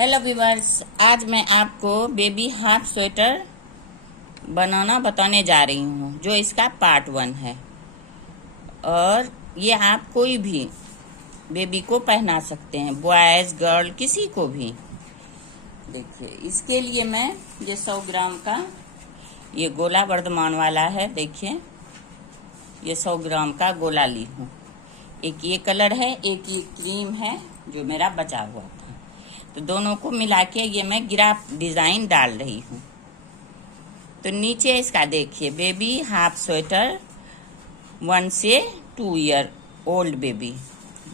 Hello viewers, आज मैं आपको बेबी हाफ स्वेटर बनाना बताने जा रही हूँ, जो इसका पार्ट 1 है। और ये आप कोई भी बेबी को पहना सकते हैं, बॉयज गर्ल किसी को भी। देखिए, इसके लिए मैं ये 100 ग्राम का ये गोला वर्धमान वाला है। देखिए, ये 100 ग्राम का गोला ली हूँ। एक ये कलर है, एक ये क्रीम है जो मेरा बचा हुआ था। तो दोनों को मिला के ये मैं ग्राफ डिजाइन डाल रही हूँ। तो नीचे इसका देखिए, बेबी हाफ स्वेटर 1 से 2 ईयर ओल्ड बेबी,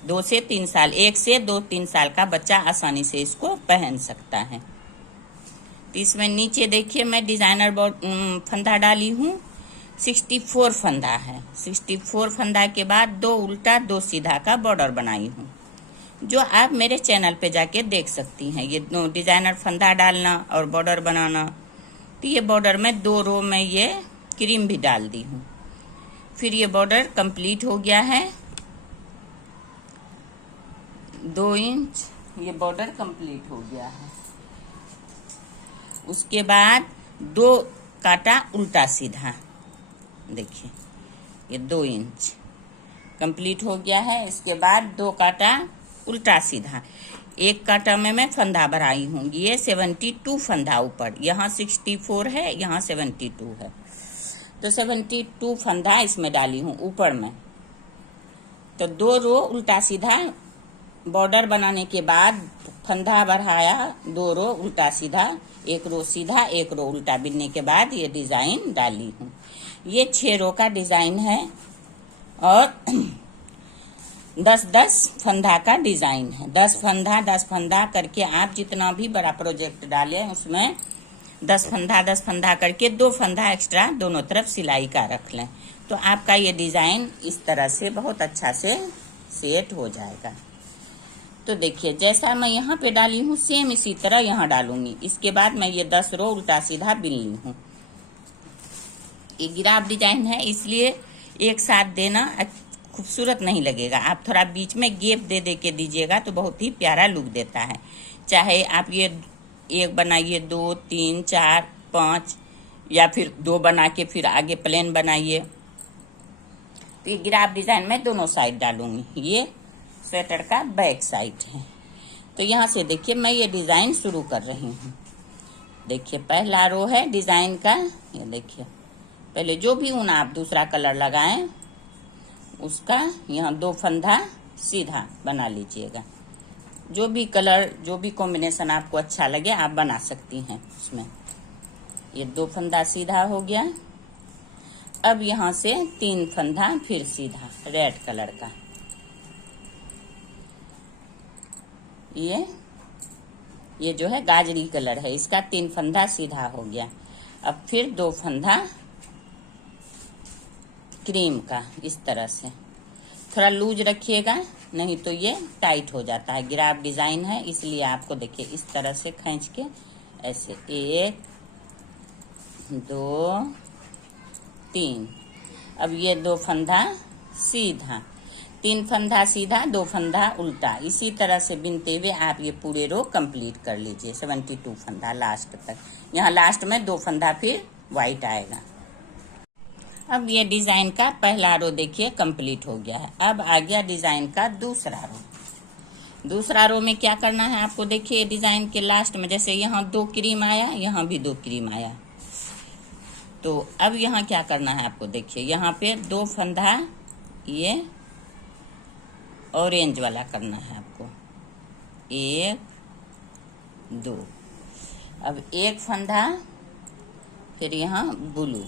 2 से 3 साल, 1 से 2-3 साल का बच्चा आसानी से इसको पहन सकता है। तो इसमें नीचे देखिए, मैं डिजाइनर फंदा डाली हूँ। 64 फंदा है। 64 फंदा के बाद 2 उल्टा 2 सीधा का बॉर्डर बनाई हूँ, जो आप मेरे चैनल पे जाके देख सकती हैं। ये डिजाइनर फंदा डालना और बॉर्डर बनाना। तो ये बॉर्डर में 2 रो में ये क्रीम भी डाल दी हूँ। फिर ये बॉर्डर कंप्लीट हो गया है। 2 इंच ये बॉर्डर कंप्लीट हो गया है। उसके बाद 2 काटा उल्टा सीधा। देखिए, ये 2 इंच कंप्लीट हो गया है। इसके बाद 2 काटा उल्टा सीधा। 1 काटा में मैं फंदा भराई हूँ। ये 72 फंदा ऊपर, यहाँ 64 है, यहाँ 72 है। तो 72 फंदा इसमें डाली हूँ ऊपर में। तो 2 रो उल्टा सीधा बॉर्डर बनाने के बाद फंदा बढ़ाया, 2 रो उल्टा सीधा, 1 रो सीधा, 1 रो उल्टा बिनने के बाद ये डिजाइन डाली हूँ। ये 6 रो का डिजाइन है और 10-10 फंदा का डिजाइन है। 10 फंदा करके आप जितना भी बड़ा प्रोजेक्ट डालें, उसमें 10 फंदा करके 2 फंदा एक्स्ट्रा दोनों तरफ सिलाई का रख लें। तो आपका ये डिजाइन इस तरह से बहुत अच्छा से सेट हो जाएगा। तो देखिए, जैसा मैं यहाँ पे डाली हूँ, सेम इसी तरह यहाँ डालूंगी। इसके बाद मैं ये 10 रो उल्टा सीधा बिन ली हूँ। ये गिराफ डिजाइन है, इसलिए एक साथ देना खूबसूरत नहीं लगेगा। आप थोड़ा बीच में गैप दे दे के दीजिएगा तो बहुत ही प्यारा लुक देता है। चाहे आप ये 1 बनाइए, 2, 3, 4, 5, या फिर 2 बना के फिर आगे प्लेन बनाइए। तो ये गिराफ डिजाइन में दोनों साइड डालूंगी। ये स्वेटर का बैक साइड है। तो यहाँ से देखिए, मैं ये डिजाइन शुरू कर रही हूँ। देखिए, पहला रो है डिजाइन का। ये देखिए, पहले जो भी ऊन आप दूसरा कलर लगाएं, उसका यहाँ 2 फंदा सीधा बना लीजिएगा। जो भी कलर, जो भी कॉम्बिनेशन आपको अच्छा लगे आप बना सकती हैं उसमें। ये 2 फंदा सीधा हो गया। अब यहाँ से 3 फंदा फिर सीधा रेड कलर का। ये जो है गाजरी कलर है, इसका 3 फंदा सीधा हो गया। अब फिर 2 फंदा क्रीम का। इस तरह से थोड़ा लूज रखिएगा, नहीं तो ये टाइट हो जाता है। ग्राफ डिजाइन है, इसलिए आपको देखिए इस तरह से खींच के ऐसे 1, 2, 3। अब ये 2 फंदा सीधा, 3 फंदा सीधा, 2 फंदा उल्टा। इसी तरह से बिनते हुए आप ये पूरे रो कंप्लीट कर लीजिए, 72 फंदा लास्ट तक। यहाँ लास्ट में 2 फंदा फिर व्हाइट आएगा। अब ये डिजाइन का पहला रो देखिए कंप्लीट हो गया है। अब आ गया डिजाइन का दूसरा रो। दूसरा रो में क्या करना है आपको, देखिए डिजाइन के लास्ट में जैसे यहाँ 2 क्रीम आया, यहाँ भी 2 क्रीम आया। तो अब यहाँ क्या करना है आपको, देखिए यहाँ पे 2 फंदा ये ऑरेंज वाला करना है आपको, 1, 2। अब 1 फंदा फिर यहाँ ब्लू।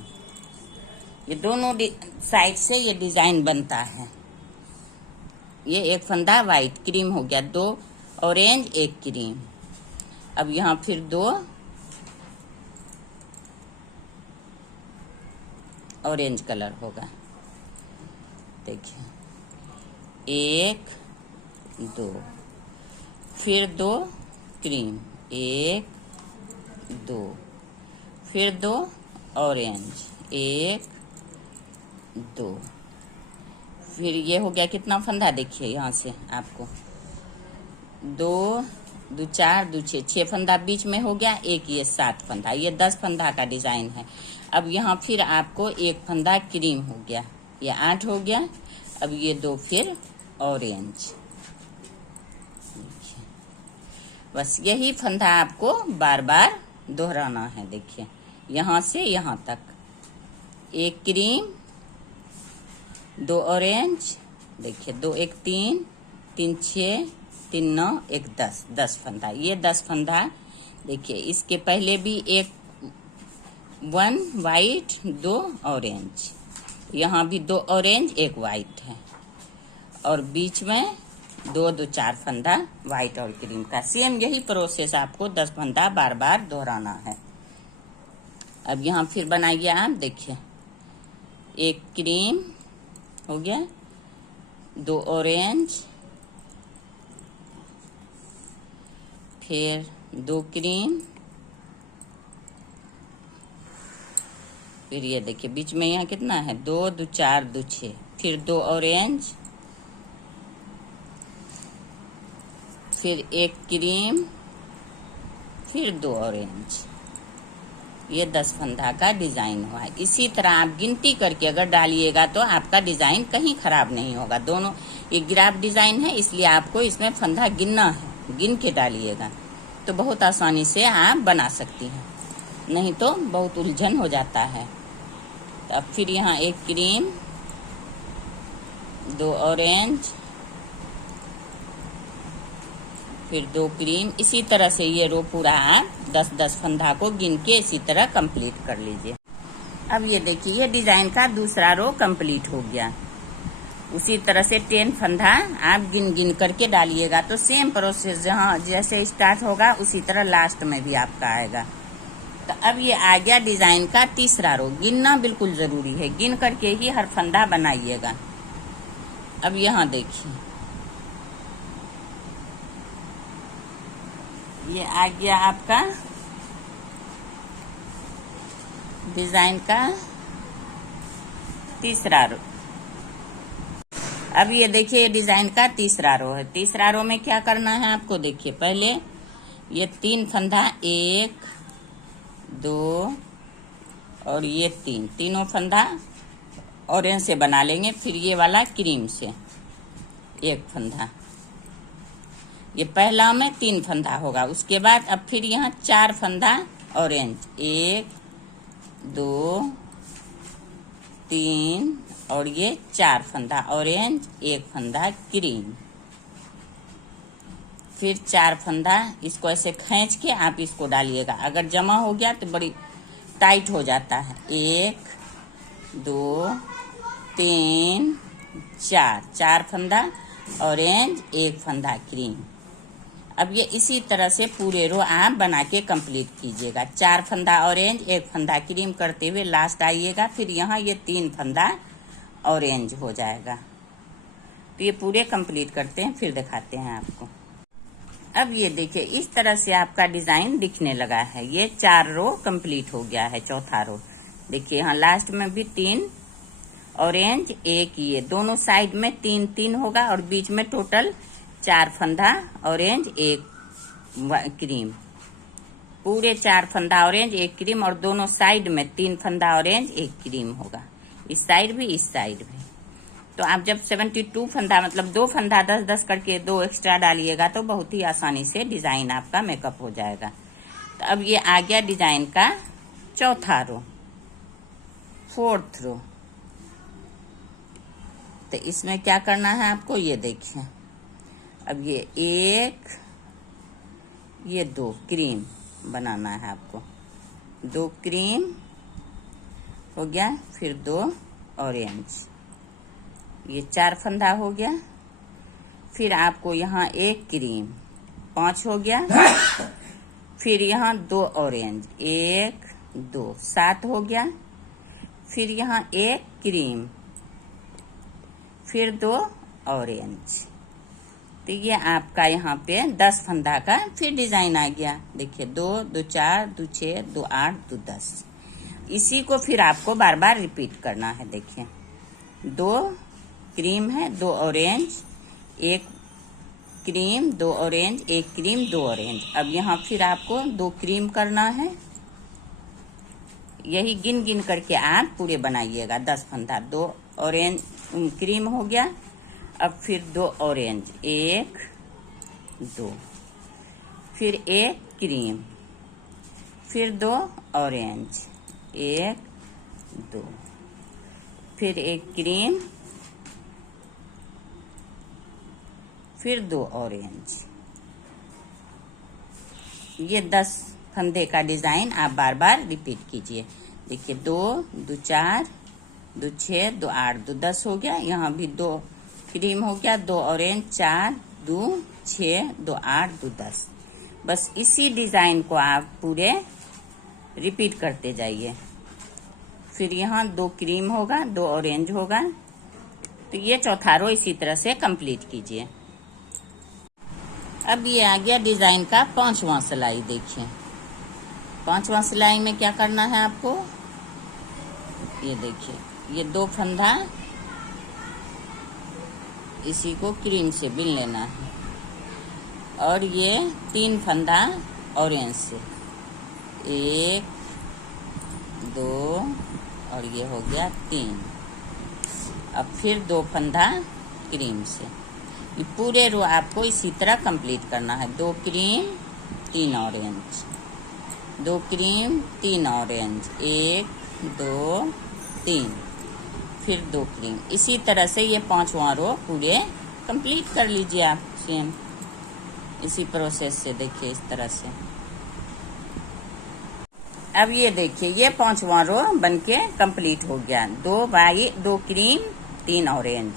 ये दोनों साइड से ये डिजाइन बनता है। ये 1 फंदा व्हाइट क्रीम हो गया, 2 ऑरेंज, 1 क्रीम। अब यहाँ फिर 2 ऑरेंज कलर होगा। देखिए, 1, 2, फिर 2 क्रीम, 1, 2, फिर 2 ऑरेंज, 1, 2। फिर ये हो गया कितना फंदा, देखिए यहाँ से आपको 2, दो 4 दो 6, 6 फंदा बीच में हो गया, एक ये 7 फंदा, ये 10 फंदा का डिजाइन है। अब यहाँ फिर आपको एक फंदा क्रीम हो गया, ये 8 हो गया। अब ये 2 फिर ऑरेंज। बस यही फंदा आपको बार बार दोहराना है। देखिए यहाँ से यहाँ तक, एक क्रीम, 2 ऑरेंज, देखिए 2 1 3 3 6 3 9 1 10, 10 फंदा। ये 10 फंदा देखिए, इसके पहले भी एक 1 वाइट 2 ऑरेंज, यहाँ भी 2 ऑरेंज 1 वाइट है, और बीच में 2 2 4 फंदा वाइट और क्रीम का। सेम यही प्रोसेस आपको 10 फंदा बार बार दोहराना है। अब यहाँ फिर बनाइए आप, देखिए एक क्रीम हो गया, 2 ऑरेंज, फिर 2 क्रीम, फिर ये देखिए बीच में यहाँ कितना है, 2 2 4 2 6, फिर 2 ऑरेंज, फिर एक क्रीम, फिर 2 ऑरेंज। ये 10 फंदा का डिजाइन हुआ है। इसी तरह आप गिनती करके अगर डालिएगा तो आपका डिजाइन कहीं खराब नहीं होगा। दोनों ये ग्राफ डिजाइन है, इसलिए आपको इसमें फंदा गिनना है, गिन के डालिएगा तो बहुत आसानी से आप बना सकती हैं, नहीं तो बहुत उलझन हो जाता है। तो अब फिर यहाँ एक क्रीम, 2 ऑरेंज, फिर 2 क्रीम। इसी तरह से ये रो पूरा आप 10-10 फंदा को गिन के इसी तरह कंप्लीट कर लीजिए। अब ये देखिए ये डिजाइन का दूसरा रो कंप्लीट हो गया। उसी तरह से 10 फंदा आप गिन गिन करके डालिएगा तो सेम प्रोसेस जहाँ जैसे स्टार्ट होगा उसी तरह लास्ट में भी आपका आएगा। तो अब ये आ गया डिजाइन का तीसरा रो। गिनना बिल्कुल जरूरी है, गिन करके ही हर फंदा बनाइएगा। अब यहाँ देखिए ये आ गया आपका डिजाइन का तीसरा रो। अब ये देखिए ये डिजाइन का तीसरा रो है। तीसरा रो में क्या करना है आपको, देखिए पहले ये 3 फंदा, 1 2 और ये 3, तीनों फंदा ऑरेंज से बना लेंगे। फिर ये वाला क्रीम से 1 फंदा, ये पहला में 3 फंदा होगा। उसके बाद अब फिर यहाँ 4 फंदा ऑरेंज, 1 2 3 और ये 4 फंदा ऑरेंज, 1 फंदा क्रीम, फिर 4 फंदा। इसको ऐसे खींच के आप इसको डालिएगा, अगर जमा हो गया तो बड़ी टाइट हो जाता है। 1 2 3 4, 4 फंदा ऑरेंज, 1 फंदा क्रीम। अब ये इसी तरह से पूरे रो आप बना के कंप्लीट कीजिएगा। 4 फंदा ऑरेंज, 1 फंदा क्रीम करते हुए लास्ट आइएगा। फिर यहाँ ये 3 फंदा ऑरेंज हो जाएगा। तो ये पूरे कंप्लीट करते हैं, फिर दिखाते हैं आपको। अब ये देखिए इस तरह से आपका डिजाइन दिखने लगा है। ये 4 रो कंप्लीट हो गया है। चौथा रो देखिए यहाँ लास्ट में भी 3 ऑरेंज, 1 ये, दोनों साइड में 3 3 होगा और बीच में टोटल 4 फंदा ऑरेंज, 1 क्रीम। पूरे 4 फंदा ऑरेंज, 1 क्रीम और दोनों साइड में 3 फंदा ऑरेंज, 1 क्रीम होगा। इस साइड भी, इस साइड भी। तो आप जब 72 फंदा मतलब 2 फंदा 10-10 करके 2 एक्स्ट्रा डालिएगा तो बहुत ही आसानी से डिजाइन आपका मेकअप हो जाएगा। तो अब ये आ गया डिजाइन का चौथा रो, 4th रो। तो इसमें क्या करना है आपको, ये देखिए अब ये 1 ये 2 क्रीम बनाना है आपको। 2 क्रीम हो गया, फिर 2 ऑरेंज, ये 4 फंदा हो गया। फिर आपको यहाँ 1 क्रीम, 5 हो गया। फिर यहाँ 2 ऑरेंज, 1 2 7 हो गया। फिर यहाँ 1 क्रीम, फिर 2 ऑरेंज। तो ये आपका यहाँ पे 10 फंदा का फिर डिजाइन आ गया। देखिए 2 2 4 2 6 2 8 2 10। इसी को फिर आपको बार बार रिपीट करना है। देखिए 2 क्रीम है, 2 orange, 1 cream, 2 orange, 1 cream, 2 orange. अब यहाँ फिर आपको 2 क्रीम करना है। यही गिन गिन करके आप पूरे बनाइएगा 10 फंदा। 2 ऑरेंज क्रीम हो गया। अब फिर 2 ऑरेंज, 1 2, फिर 1 क्रीम, फिर 2 ऑरेंज, 1 2, फिर 1 क्रीम, फिर 2 ऑरेंज। ये 10 फंदे का डिजाइन आप बार बार रिपीट कीजिए। देखिए 2 2 4 2 6 2 8 2 10 हो गया। यहाँ भी 2 क्रीम हो गया, 2 ऑरेंज, 4 2 6 2 8 2 10। बस इसी डिजाइन को आप पूरे रिपीट करते जाइए। फिर यहाँ 2 क्रीम होगा, 2 ऑरेंज होगा। तो ये चौथा रो इसी तरह से कंप्लीट कीजिए। अब ये आ गया डिजाइन का 5वां सिलाई। देखिए 5वां सिलाई में क्या करना है आपको, ये देखिए ये 2 फंदा इसी को क्रीम से बिन लेना है और ये 3 फंदा ऑरेंज से, 1 2 और ये हो गया 3। अब फिर 2 फंदा क्रीम से। ये पूरे रो आपको इसी तरह कंप्लीट करना है। 2 क्रीम 3 ऑरेंज, 2 क्रीम 3 ऑरेंज, 1 2 3, फिर 2 क्रीम। इसी तरह से ये 5वां रो पूरे कंप्लीट कर लीजिए आप सेम इसी प्रोसेस से। देखिए इस तरह से। अब ये देखिए ये 5वां रो बनके कंप्लीट हो गया। 2 क्रीम 3 ऑरेंज।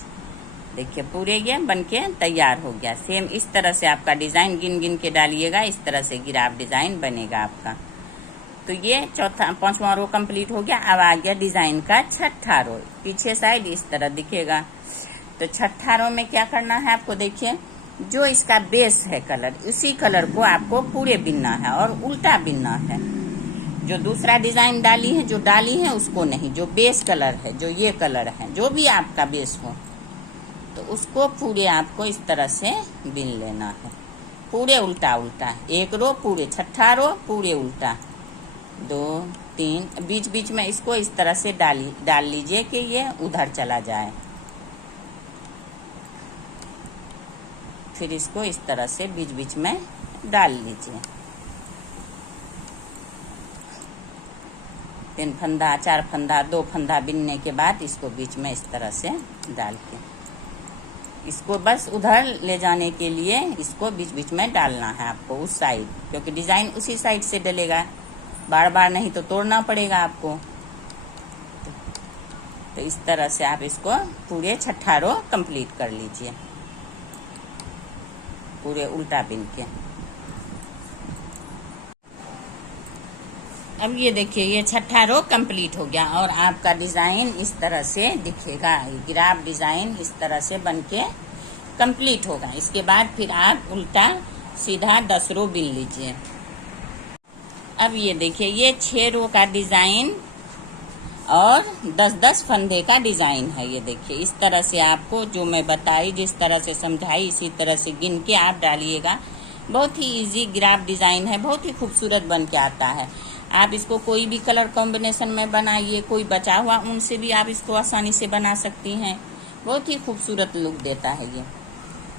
देखिए पूरे ये बनके तैयार हो गया। सेम इस तरह से आपका डिजाइन गिन गिन के डालिएगा, इस तरह से गिराफ डिजाइन बनेगा आपका। तो ये 5वां रो कंप्लीट हो गया। अब आ गया डिजाइन का 6ठा रो। पीछे साइड इस तरह दिखेगा। तो 6ठा रो में क्या करना है आपको, देखिए जो इसका बेस है कलर, उसी कलर को आपको पूरे बिनना है और उल्टा बिनना है। जो दूसरा डिजाइन डाली है उसको नहीं, जो बेस कलर है, जो ये कलर है, जो भी आपका बेस हो, तो उसको पूरे आपको इस तरह से बिन लेना है। पूरे उल्टा उल्टा, एक रो पूरे, 6ठा रो पूरे उल्टा, 2 3, बीच बीच में इसको इस तरह से डाल लीजिए कि ये उधर चला जाए। फिर इसको इस तरह से बीच बीच में डाल लीजिए। 3 फंदा 4 फंदा 2 फंदा बिनने के बाद इसको बीच में इस तरह से डाल के इसको बस उधर ले जाने के लिए इसको बीच बीच में डालना है आपको उस साइड, क्योंकि डिजाइन उसी साइड से डलेगा, बार बार नहीं तो तोड़ना पड़ेगा आपको। तो इस तरह से आप इसको पूरे 6ठा रो कंप्लीट कर लीजिए, पूरे उल्टा बिन के। अब ये देखिए ये 6ठा रो कंप्लीट हो गया और आपका डिजाइन इस तरह से दिखेगा। गिराफ डिजाइन इस तरह से बनके कंप्लीट होगा। इसके बाद फिर आप उल्टा सीधा 10 रो बिन लीजिए। अब ये देखिए ये 6 रो का डिजाइन और 10-10 फंदे का डिजाइन है। ये देखिए इस तरह से आपको जो मैं बताई, जिस तरह से समझाई, इसी तरह से गिन के आप डालिएगा। बहुत ही इजी गिराफ डिजाइन है, बहुत ही खूबसूरत बन के आता है। आप इसको कोई भी कलर कॉम्बिनेशन में बनाइए, कोई बचा हुआ ऊन से भी आप इसको आसानी से बना सकती हैं। बहुत ही खूबसूरत लुक देता है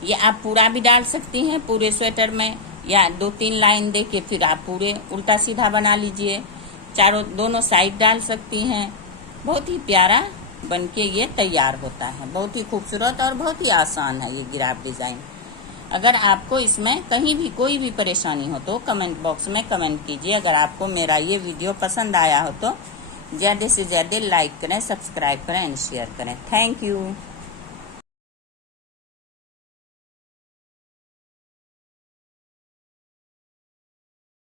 ये आप पूरा भी डाल सकती हैं पूरे स्वेटर में, या 2-3 लाइन दे के फिर आप पूरे उल्टा सीधा बना लीजिए। दोनों साइड डाल सकती हैं। बहुत ही प्यारा बनके ये तैयार होता है। बहुत ही खूबसूरत और बहुत ही आसान है ये गिराफ डिजाइन। अगर आपको इसमें कहीं भी कोई भी परेशानी हो तो कमेंट बॉक्स में कमेंट कीजिए। अगर आपको मेरा ये वीडियो पसंद आया हो तो ज़्यादा से ज़्यादा लाइक करें, सब्सक्राइब करें एंड शेयर करें। Thank you.